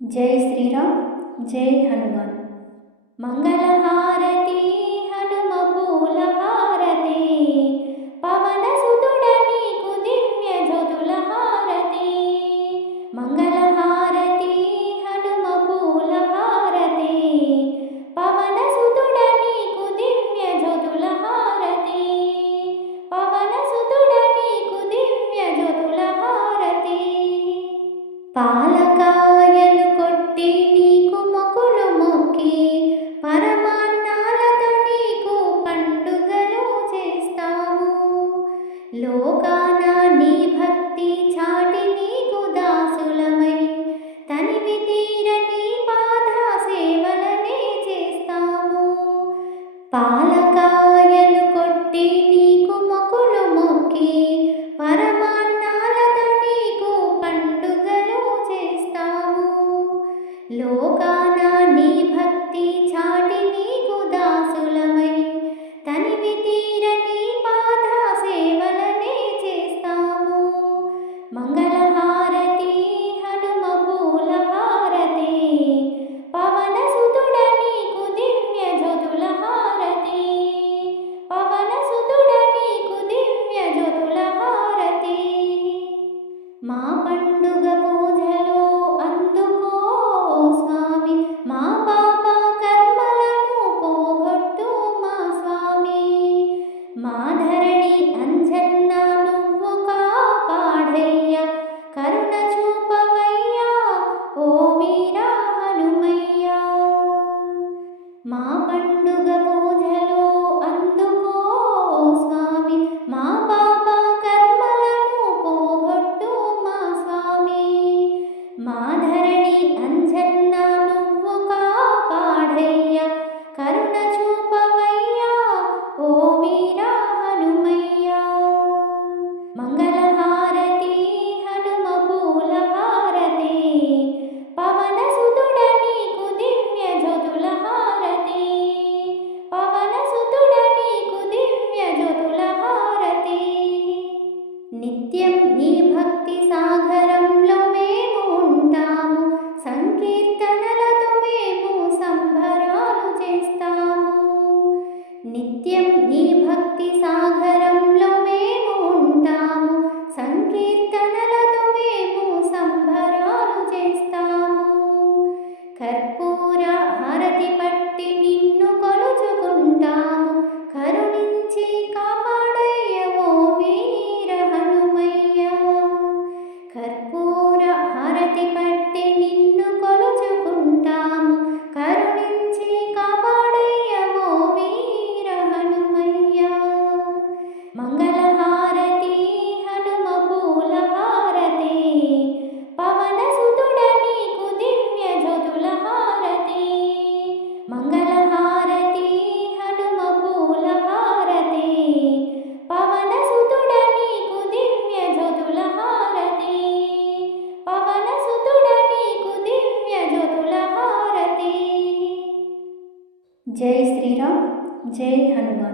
జై శ్రీరామ్, జై హనుమాన్. మంగళహారతి హనుమ పూల హారతి, పవన సుతుడ నీకు దివ్య జ్యోతుల హారతి. మంగళహారతి హనుమ పూల హారతి, పవన సుతుడ నీకు దివ్య జ్యోతుల హారతి. పవన సుతుడ నీకు దివ్య జ్యోతుల హారతి. పాలకాయలు కొట్టి నీకు మొక్కులు మొక్కి, పరమాన్నాలతో నీకు పండుగలు చేస్తాము. లోకాన నీ భక్తి చాటి నీకు దాసులమై, తనివి తీరని పాద సేవలనే చేస్తాము. పాలకాయలు కొట్టి నీకు మొక్కులు మొక్కి, పరమాన్నాలతో నీకు పండుగలు చేస్తాము. లోకాన నీ భక్తి చాటి నీకు దాసులమై, తనివి తీరని పాద సేవలనే చేస్తాము. మంగళహారతి హనుమ పూల హారతి, పవన సుతుడ నీకు దివ్య జ్యోతుల హారతి. పవన సుతుడ నీకు దివ్య జ్యోతుల హారతి. మా పండుగ పూజలో అందుకో స్వామి, మా పాప కర్మలను పోగొట్టు మా స్వామి. మా ధరణి అంజన్న నువ్వు కాపాడయ్యా, కరుణ చూపవయ్యా ఓ వీర హనుమయ్యా. మా పండుగ పూజలో అందుకో స్వామి, మా పాప కర్మలను పోగొట్టు మా స్వామి. మా ధరణి అంజన్న నువ్వు కాపాడయ్యా, కరుణ చూపవయ్యా ఓ వీర హనుమయ్యా. మంగళహారతి హనుమ పూల హారతి, పవన సుతుడ నీకు దివ్య జ్యోతుల హారతి. పవన సుతుడ నీకు దివ్య జ్యోతుల హారతి. నిత్యం నీ భక్తి సాగరంలో మేము ఉంటాము, సంకీర్తనలతో మేము సంబరాలు చేస్తాము. నిత్యం నీ భక్తి సాగరంలో మేము ఉంటాము, సంకీర్తనలతో మేము సంబరాలు చేస్తాము. కర్పూర హారతి పట్టి నిన్ను కొలుచుకుంటాము, కరుణించి కాపాడయ్యవో వీర హనుమయ్యా. కర్పూర హారతి పట్టి నిన్ను కొలుచుకుంటాము, కరుణించి కాపాడయ్యవో వీర హనుమయ్యా. మంగళహారతి హనుమ పూల హారతి, పవన సుతుడ నీకు దివ్య జ్యోతుల హారతి. మంగళహారతి హనుమ పూల హారతి, పవన సుతుడ నీకు దివ్య జ్యోతుల హారతి. పవన సుతుడ నీకు దివ్య జ్యోతుల హారతి. జై శ్రీరామ్, జై హనుమాన్.